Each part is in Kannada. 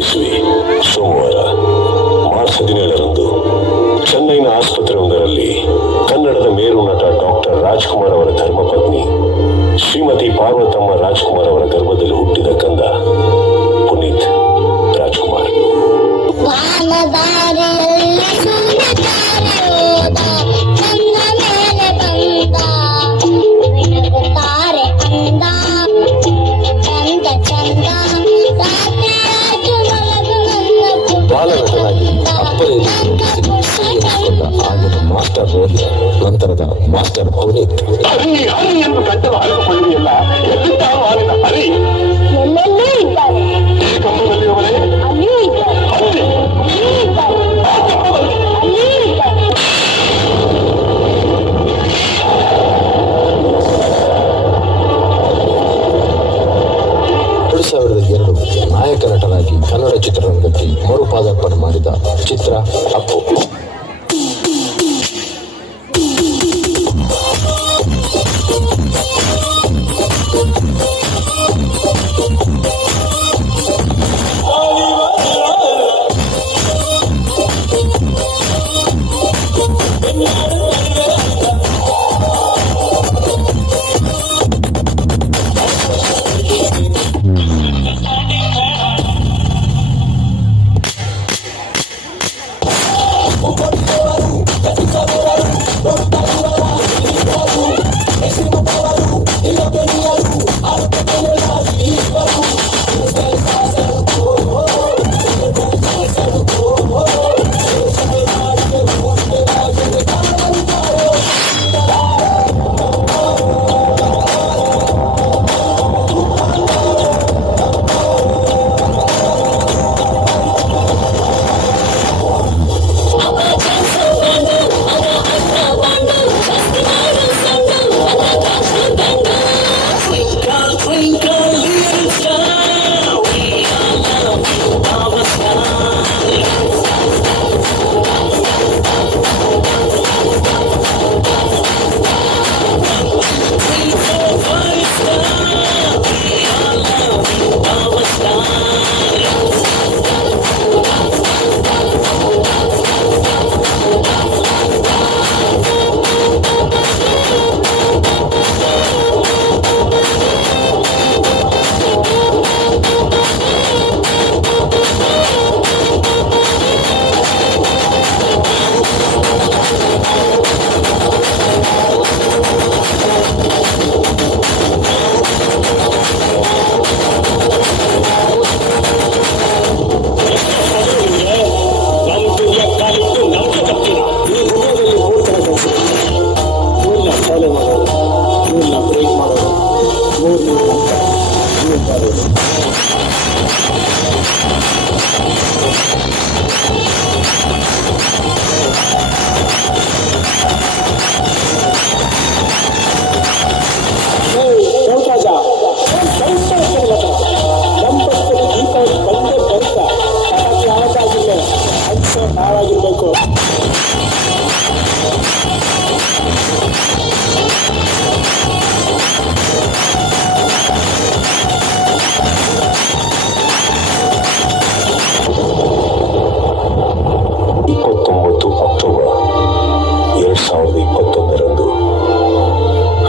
ಇಸ್ವಿ ಸೋಮವಾರ ಮಾರ್ಚ್ 17ರಂದು ಚೆನ್ನೈನ ಆಸ್ಪತ್ರೆಯೊಂದರಲ್ಲಿ ಕನ್ನಡದ ಮೇರು ನಟ ಡಾಕ್ಟರ್ ರಾಜ್ಕುಮಾರ್ ಅವರ ಧರ್ಮಪತ್ನಿ ಶ್ರೀಮತಿ ಪಾರ್ವತಮ್ಮ ರಾಜ್ಕುಮಾರ್ ಅವರ ಗರ್ಭದಲ್ಲಿ ಹುಟ್ಟಿದ ಕಂದ ಪುನೀತ್ ರಾಜ್ಕುಮಾರ್. ಬಾಲನಟನಾಗಿ ಅಪ್ಪರೆಯನ್ನು ಆಗಿನ ಮಾಸ್ಟರ್ ರೋಹಿತ್, ನಂತರದ ಮಾಸ್ಟರ್ ಪುನೀತ್. ಹರಿ ಹರಿ ಎಂದು ಗಂಟಲು ಹಾಕಿಕೊಳ್ಳುವುದಿಲ್ಲ, ಎಲ್ಲಿದ್ದಾರೋ ಆಗಿನ ಹರಿ ಎಲ್ಲೆಲ್ಲೂ ಇದ್ದಾರೆ. ಈ ಕಂಬದಲ್ಲಿ ಅವರೇ ಅಲ್ಲಿಯೂ ಇದ್ದಾರೆ, ಅಲ್ಲಿ ಅಲ್ಲಿಯೂ ಇದ್ದಾರೆ, ಆ ಕಂಬದಲ್ಲಿ ಅಲ್ಲಿಯೂ ಇದ್ದಾರೆ. 2002 ನಾಯಕ ನಟನಾಗಿ ಕನ್ನಡ ಚಿತ್ರರಂಗಕ್ಕೆ ಮರುಪಾದಾರ್ಪಣೆ ಮಾಡಿದ ಚಿತ್ರ ಅಪ್ಪು.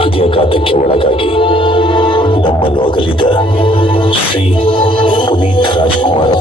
ಹೃದಯಾಘಾತಕ್ಕೆ ಒಳಗಾಗಿ ನಮ್ಮನ್ನು ಅಗಲಿದ ಶ್ರೀ ಪುನೀತ್ ರಾಜ್ಕುಮಾರ್.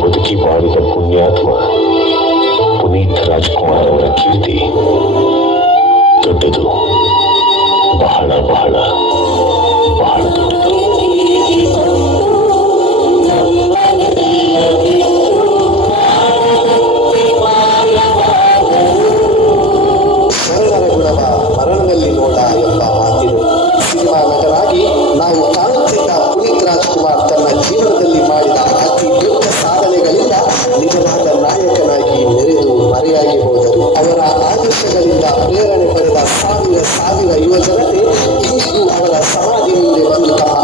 ಬದುಕಿ ಬಾಳಿದ ಪುಣ್ಯಾತ್ಮ ಪುನೀತ್ ರಾಜ್ಕುಮಾರ್ ಅವರ ಕೀರ್ತಿ ದೊಡ್ಡದು, ಬಹಳ ಬಹಳ ಬಹಳ ದೊಡ್ಡದು. ಹೋದರು. ಅವರ ಆದೇಶಗಳಿಂದ ಪ್ರೇರಣೆ ಪಡೆದ ಸಾವಿರ ಸಾವಿರ ಯುವಜನತೆ ಇಂದು ಅವರ ಸಮಾಧಿ ಮುಂದೆ ಬಂದು ತಮ್ಮ